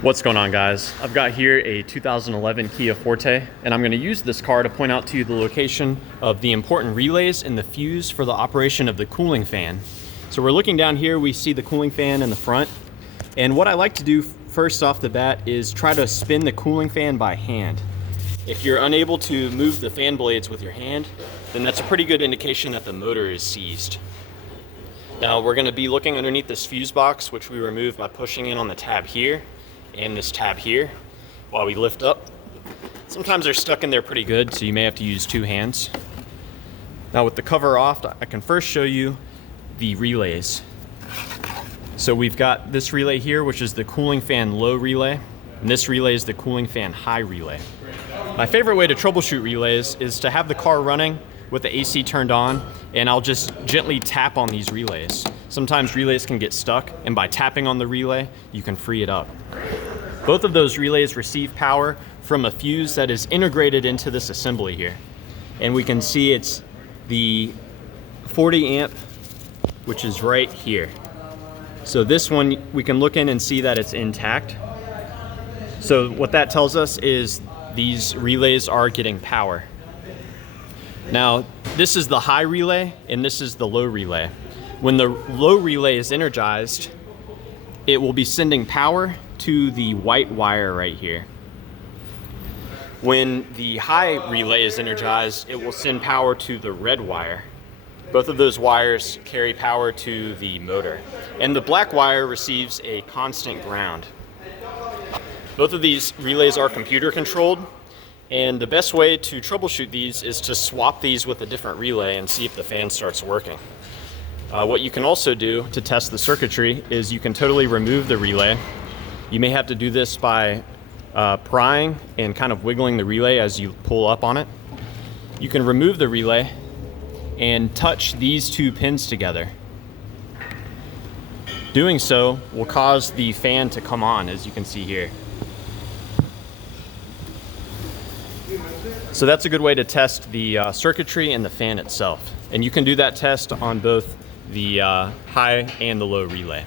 What's going on, guys? I've got here a 2011 Kia Forte, and I'm going to use this car to point out to you the location of the important relays and the fuse for the operation of the cooling fan. So we're looking down here, we see the cooling fan in the front, and what I like to do first off the bat is try to spin the cooling fan by hand. If you're unable to move the fan blades with your hand, then that's a pretty good indication that the motor is seized. Now we're going to be looking underneath this fuse box, which we remove by pushing in on the tab here and this tab here while we lift up. Sometimes they're stuck in there pretty good, so you may have to use two hands. Now with the cover off, I can first show you the relays. So we've got this relay here, which is the cooling fan low relay, and this relay is the cooling fan high relay. My favorite way to troubleshoot relays is to have the car running with the AC turned on, and I'll just gently tap on these relays. Sometimes relays can get stuck, and by tapping on the relay, you can free it up. Both of those relays receive power from a fuse that is integrated into this assembly here. And we can see it's the 40 amp, which is right here. So this one, we can look in and see that it's intact. So what that tells us is these relays are getting power. Now, this is the high relay and this is the low relay. When the low relay is energized, it will be sending power to the white wire right here. When the high relay is energized, it will send power to the red wire. Both of those wires carry power to the motor. And the black wire receives a constant ground. Both of these relays are computer controlled, and the best way to troubleshoot these is to swap these with a different relay and see if the fan starts working. What you can also do to test the circuitry is you can totally remove the relay. You may have to do this by prying and kind of wiggling the relay as you pull up on it. You can remove the relay and touch these two pins together. Doing so will cause the fan to come on, as you can see here. So that's a good way to test the circuitry and the fan itself. And you can do that test on both the high and the low relay.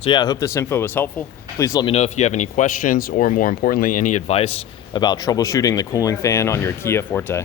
So yeah, I hope this info was helpful. Please let me know if you have any questions or, more importantly, any advice about troubleshooting the cooling fan on your Kia Forte.